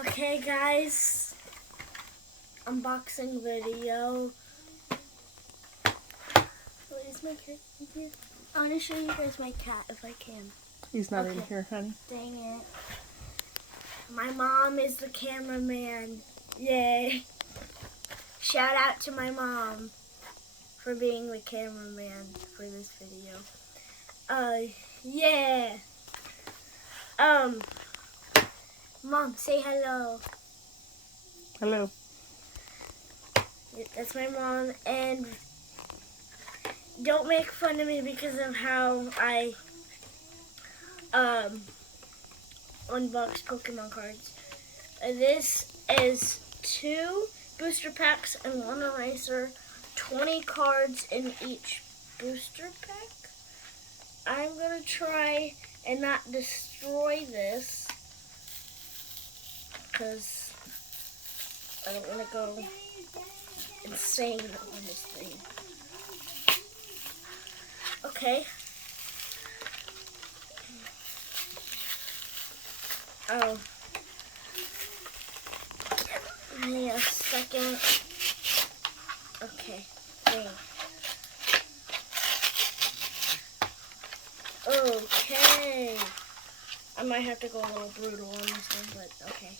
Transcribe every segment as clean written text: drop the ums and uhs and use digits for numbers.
Okay, guys, unboxing video. Where's my cat? Here. I want to show you guys my cat if I can. He's not in here, honey. Dang it. My mom is the cameraman. Yay. Shout out to my mom for being the cameraman for this video. Yeah. Mom, say hello. Hello. That's my mom, and don't make fun of me because of how I unbox Pokemon cards. This is 2 booster packs and 1 eraser, 20 cards in each booster pack. I'm gonna try and not destroy this because I don't want to go insane on this thing. Okay. Oh. Give me a second. Okay. Dang. Okay. I might have to go a little brutal on this one, but okay.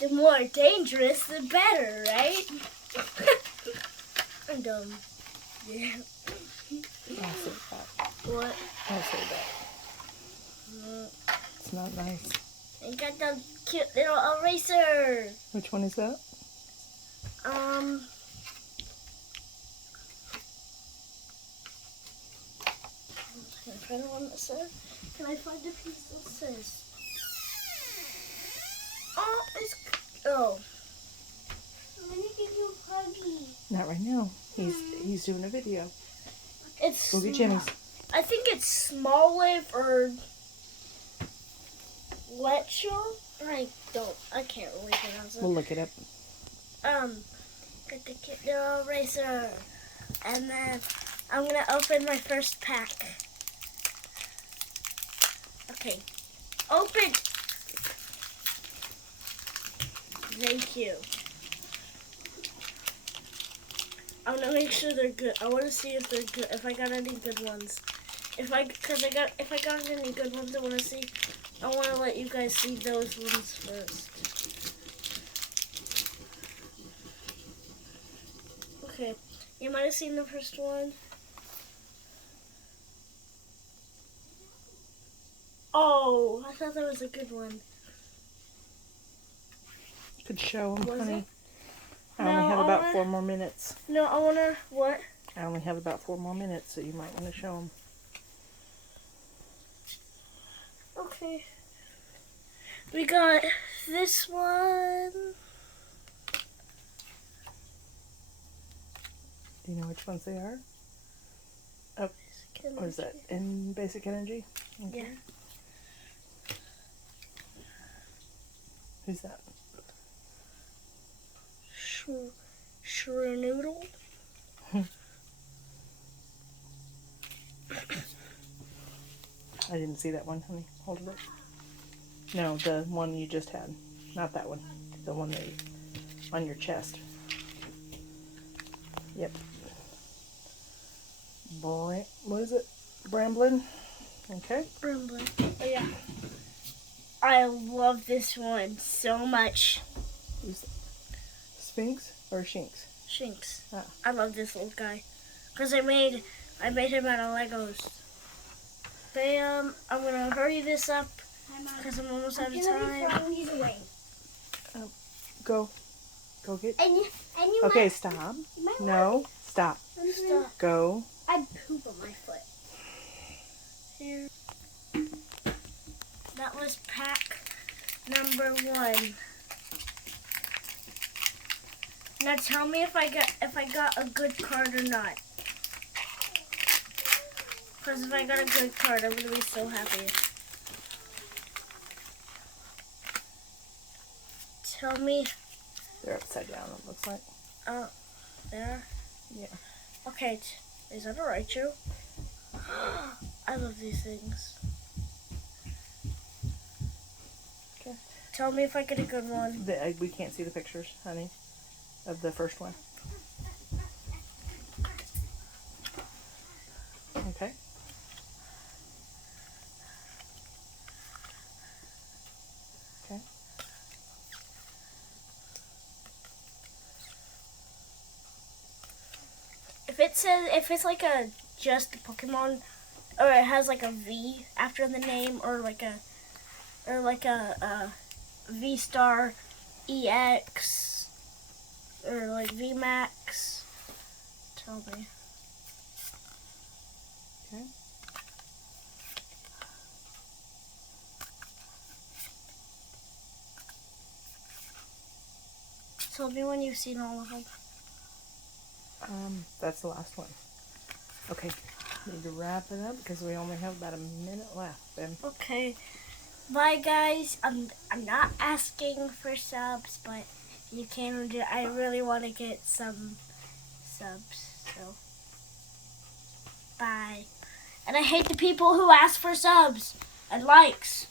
The more dangerous, the better, right? I'm dumb. Yeah. I'll say that. What? I'll say that. It's not nice. I got the cute little eraser. Which one is that? Can I find the one that says? Can I find the piece that says? Oh. Let me give you a huggy. Not right now. He's doing a video. It's. Go get Jimmy's. I think it's Small Live or Lecho. I can't really pronounce it. We'll look it up. Get the cute little eraser, and then I'm gonna open my first pack. Okay, open. Thank you. I'm gonna make sure they're good. I want to see if they're good. If I got any good ones. If I got any good ones, I want to see. I want to let you guys see those ones first. Okay, you might have seen the first one. Oh, I thought that was a good one. Could show him, Was honey. it? I only have about 4 more minutes. No, I want to, what? I only have about 4 more minutes, so you might want to show him. Okay. We got this one. Do you know which ones they are? Oh, what is that? In Basic Energy? Okay. Yeah. Who's that? Shrenoodle. I didn't see that one, honey. Hold it up. No, the one you just had. Not that one. The one that on your chest. Yep. Boy, what is it? Bramblin? Okay. Bramblin. Oh, yeah. I love this one so much. Who's that? Sphinx or Shinx? Shinx. Ah. I love this little guy. Because I made him out of Legos. Bam. I'm going to hurry this up because I'm almost out of time. These away. Go. Go get. And you okay, stop. No, stop. Stop. Go. I poop on my foot. Here. That was pack number 1. Now tell me if I got a good card or not. Because if I got a good card, I'm gonna be so happy. Tell me. They're upside down, it looks like. There? Yeah. Okay, is that a Raichu? I love these things. Okay. Tell me if I get a good one. We can't see the pictures, honey, of the first one. Okay. Okay. If it's like a just a Pokemon, or it has like a V after the name, or like a V Star EX, or like V Max, tell me. Okay. Tell me when you've seen all of them. That's the last one. Okay. Need to wrap it up because we only have about a minute left. Then. Okay. Bye, guys. I'm not asking for subs, but you can. I really want to get some subs. So, bye. And I hate the people who ask for subs and likes.